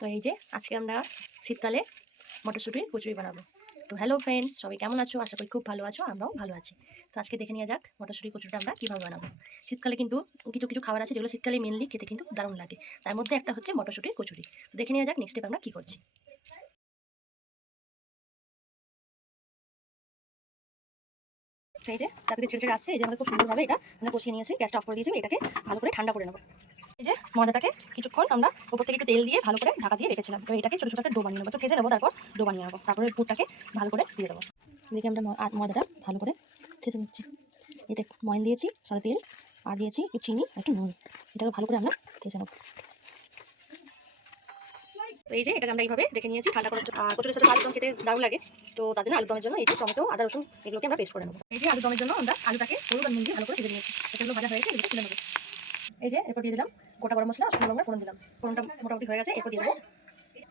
তো এই যে আজকে আমরা শীতকালে মটরশুঁটির কচুরি বানাবো। তো হ্যালো ফ্রেন্ডস, সবাই কেমন আছো? আশা করি খুব ভালো আছো, আমরাও ভালো আছি। তো আজকে দেখে নিয়ে যাক মটরশুঁটির কচুরিটা আমরা কীভাবে বানাবো। শীতকালে কিন্তু কিছু কিছু খাবার আছে যেগুলো শীতকালে মেনলি খেতে কিন্তু দারুণ লাগে, তার মধ্যে একটা হচ্ছে মটরশুঁটির কচুরি। তো দেখে নিয়ে যাক নেক্সট স্টেপ আমরা কী করছি। তো এই যে তাতে ছেড়ে আসছে, এই যে আমাদের খুব সুন্দরভাবে এটা আমরা কষিয়ে নিয়েছি, গ্যাসটা অফ করে দিয়েছি, এটাকে ভালো করে ঠান্ডা করে নেবো। এই যে ময়দাটাকে কিছুক্ষণ আমরা উপর থেকে একটু তেল দিয়ে ভালো করে ঢাকা দিয়ে রেখেছিলাম। তো এটাকে ছোটো ছোটো ডো বানিয়ে নেবো, তো ভেজে নেবো, তারপর ডো বানিয়ে নেবো, তারপরে পুরটাকে ভালো করে দিয়ে দেবো। দেখি আমরা ময়দাটা ভালো করে ঠেসে নিচ্ছি। এটা ময়ন দিয়েছি, সাদা তেল আর দিয়েছি একটু চিনি আর একটু নুন, এটাকে ভালো করে আমরা ঠেসে নেবো। তো এই যে এটাকে আমরা এইভাবে দেখে নিয়েছি ঠান্ডা করার জন্য। কচুরির সাথে আলুদম খেতে দারুণ লাগে, তো তার জন্য আলুদমের জন্য এই যে টমেটো, আদা, রসুন এগুলোকে আমরা পেস্ট করে নেবো। এই যে আলুদমের জন্য আমরা আলুটাকে হলুদ আর নুন দিয়ে ভালো করে ভেজে নিয়েছি, এগুলো ভাজা হয়েছে, এগুলো তুলে নেবো। এই যে এরপর দিয়ে দিলাম গোটা গরম মশলা, শুকনো লঙ্কা ফোড়ন দিলাম, ফোড়নটা মোটামুটি হয়ে গেছে। এরপর দিয়ে দেবো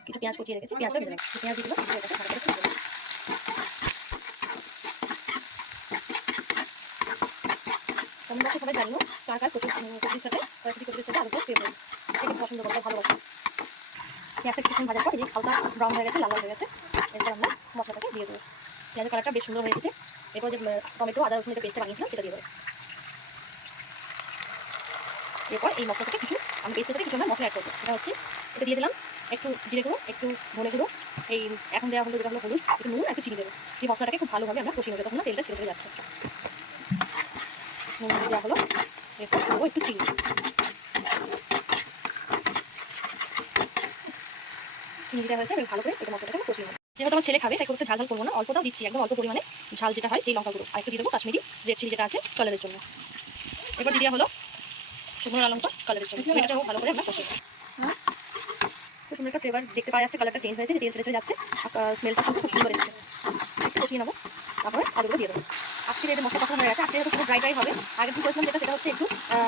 কিছু পেঁয়াজ কুচিয়ে রেখেছি, পেঁয়াজটা দিয়ে দিলাম, পেঁয়াজ দিয়ে দিলাম, এটাকে ভালো করে তুলে দেবো। তোমরা সবাই জানিও কার কার কচুরির সাথে কচুরির সাথে আলুটা ফেভারিট, এটা পছন্দ করতে ভালোবাসি। পেঁয়াজটা কিছুক্ষণ ভাজার পর এই যে হালকা ব্রাউন হয়ে গেছে, লাল হয়ে গেছে, এরপর আমরা মশলাটাকে দিয়ে দেবো। পেঁয়াজের কালারটা বেশ সুন্দর হয়ে গেছে। এরপর যে টমেটো, আদা, রসুন পেস্টটা বানিয়েছিলাম সেটা দিয়ে দেবো। এরপর এই মশলাটাকে কিছু আমি পেস্টের সাথে কিছু আমরা মশলা অ্যাড করবো, সেটা হচ্ছে এটা দিয়ে দিলাম একটু জিরে গুঁড়ো, একটু ধনে গুঁড়ো, এই এখন দেওয়া হলো যেটা হলো হলুদ, একটু নুন, একটু চিনি দেবো। এই মশলাটাকে খুব ভালোভাবে আমরা কষিয়ে নেবো, তখন তেলটা ছেড়ে যাচ্ছে। নুন দেওয়া হলো, এরপর দেবো একটু চিনি। চিনি দেওয়া হয়েছে, ভালো করে এটা মশলাটাকে কষিয়ে নেবো। যেহেতু আমার ছেলে খাবে তাই খুব ঝাল ঝাল করবো না, অল্পটাও দিচ্ছি, একদম অল্প পরিমাণে ঝাল যেটা হয় সেই লঙ্কা গুঁড়ো, আর একটু দিয়ে দেবো কাশ্মীরি রেড চিলি যেটা আছে কালারের জন্য। এরপর দিয়ে দেওয়া হলো শুকনো লাল লঙ্কা কালারের জন্য। এটাও ভালো করে আমরা কষিয়ে নেবো। খুব সুন্দর একটা ফ্লেভার দেখতে পাওয়া যাচ্ছে, কালারটা চেঞ্জ হয়েছে, তেল ছেড়ে যাচ্ছে, স্মেলটা কিন্তু খুব সুন্দর এসেছে। একটু কষিয়ে নেবো, তারপরে আলুগুলো দিয়ে দেবো। আজকে যে মশলা কষানো হয়ে গেছে, আজকে যেহেতু পুরো ড্রাই ড্রাই হবে, আগে কি করেছিলাম সেটা হচ্ছে একটু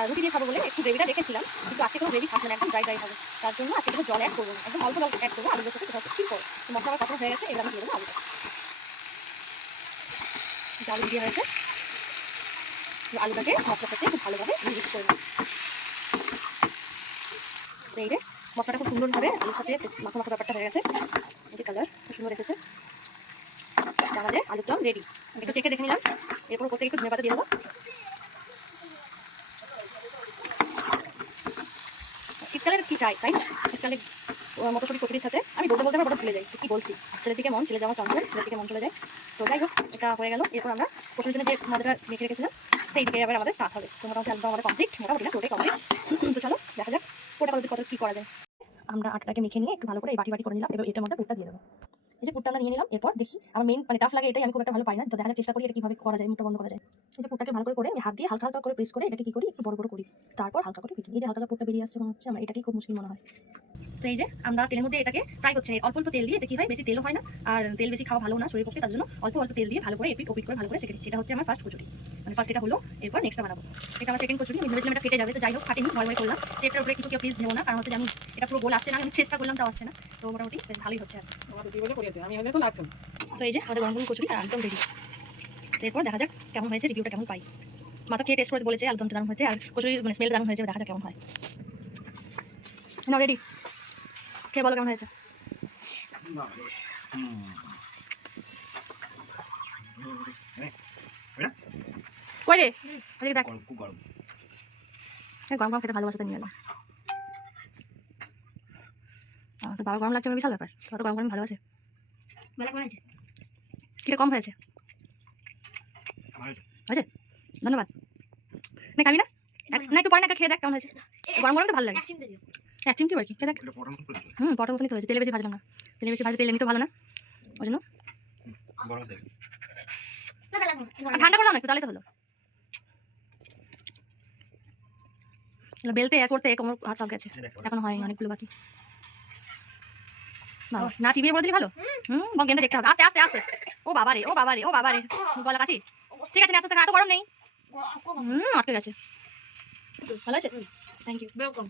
রুটি দিয়ে খাবো বলে একটু গ্রেভিটা রেখেছিলাম, কিন্তু আজকে কোনো গ্রেভি থাকবে না, একদম ড্রাই ড্রাই হবে। তার জন্য আজকে কিন্তু জল অ্যাড করবো না, একদম অল্প জল অ্যাড করবো আলুগুলোর সাথে, সেটা হচ্ছে ঠিক করে। মশলা আমার কষানো হয়ে গেছে, এবার আমি দিয়ে দেবো আলুটা। আলু দিয়ে হয়েছে, আলুটাকে মশলার সাথে খুব ভালোভাবে মিক্স করে নেব। এই যে মশলাটা খুব সুন্দরভাবে আলুর সাথে মাখা মাখা ব্যাপারটা হয়ে গেছে, এই যে কালার খুব সুন্দর এসেছে। আমাদের আলুর দম রেডি, একটু চেখে দেখে নিলাম। এরপর ওপর থেকে একটু ধনেপাতা দিয়ে দেবো। শীতকালের কি চাই, তাই শীতকালে মটরশুঁটি কচুরির সাথে আমি বলতে বলতে আমার বড় ভুলে যাই কি বলছি। ছেলের দিকে মন, ছেলে যাওয়া চঞ্চল, ছেলের দিকে মন চলে যায়। তো যাই হোক, এটা হয়ে গেল। এরপর আমরা কচুরির জন্য যে ময়দাটা মেখে রেখেছিলাম সেই দিকে আবার আমাদের স্টার্ট হবে। তো মোটামুটি একদম আমাদের কমপ্লিট, মোটামুটি না পুরোটাই কমপ্লিট। তো চলো দেখা যাক ওটা কত কী করা যায়। আমরা আটাটাকে মেখে নিয়ে একটু ভালো করে বাটি বাটি করে নিলাম। এবার এটার মধ্যে পুরটা দিয়ে দেবো। এই যে পুরটা আমরা নিয়ে নিলাম। এরপর দেখি আমার মেন টাফ লাগে এটাই, আমি খুব একটা ভালো পাই না, তো দেখার চেষ্টা করি এটা কীভাবে করা যায়, মুখটা বন্ধ করা যায়। এই যে পুরটাকে ভালো করে আমি হাত দিয়ে হালকা হালকা করে প্রেস করে এটাকে কী করি একটু বড় বড় করি, তারপর হালকা করে পিটি। এই যে হালকা পুরটা বেরিয়ে আসছে মনে হচ্ছে, আমার এটাকেই খুব মুশকিল মনে হয়। তো এই যে আমরা তেলের মধ্যে এটাকে ফ্রাই করছি, অল্প অল্প তেল দিয়ে, এটা কি হয় বেশি তেলও হয় না, আর তেল বেশি খাওয়া ভালো না শরীর পক্ষে, তার জন্য অল্প অল্প তেল দিয়ে ভালো করে এপিট ওপিট করে ভালো করে সেঁকে দিচ্ছি। এটা হচ্ছে আমার ফার্স্ট কচুরি, মানে ফার্স্ট এটা হলো। এরপর নেক্সটটা বানাবো, এটা আমার সেকেন্ড কচুরি। আমি ভেবেছিলাম এটা ফেটে যাবে, তো যাই হোক ফাটেনি, ভয় ভয় করলাম। চেপটার উপরে কিছু কেউ প্লিজ দেবো না, কারণ হচ্ছে আমি এটা পুরো গোল আসছে না, আমি চেষ্টা করলাম তাও আসছে না, তো মোটামুটি ভালোই হচ্ছে। তো এই যে আমাদের গরম গরম কচুরি আর একদম রেডি। এরপর দেখা যাক কেমন হয়েছে, রিভিউটা কেমন পাই। মাথা খেয়ে টেস্ট করে বলেছে আলুদমটা দারুণ হয়েছে, আর কচুরি মানে স্মেল দারুণ হয়েছে, দেখা যাক কেমন হয়। না রেডি, খেয়ে বলো কেমন হয়েছে। কই রে এদিকে দেখ, গরম গরম খেতে ভালোবাসা নিয়ে এলাম। তো বাবা গরম লাগছে আমার বিশাল ব্যাপার, তো গরম গরম ভালোবাসে। কিটা কম হয়েছে, হয়েছে, ধন্যবাদ। না খাবি না, না একটু পরে না খেয়ে দেখ কেমন হয়েছে। গরম গরম তো ভালো লাগে, এক চিমটি আর কি খেয়ে দেখ। পটার মতনই তো হয়েছে, তেলে বেশি ভাজলাম না, তেলে বেশি ভাজলে তেল এমনি তো ভালো না, ওই জন্য ঠান্ডা করলাম না একটু, তাহলে তো হলো। বেলতে করতে কোমর হাত সব গেছে, এখন হয়নি, অনেকগুলো বাকি। না চিবিয়ে বলে দিলি ভালো। গেমটা দেখতে হবে, আস্তে আস্তে আস্তে। ও বাবা রে, ও বাবা রে, ও বাবা রে, গলা কাছি। ঠিক আছে, আস্তে আস্তে, এত গরম নেই। আটকে গেছে। ভালো আছে, থ্যাংক ইউ, ওয়েলকাম।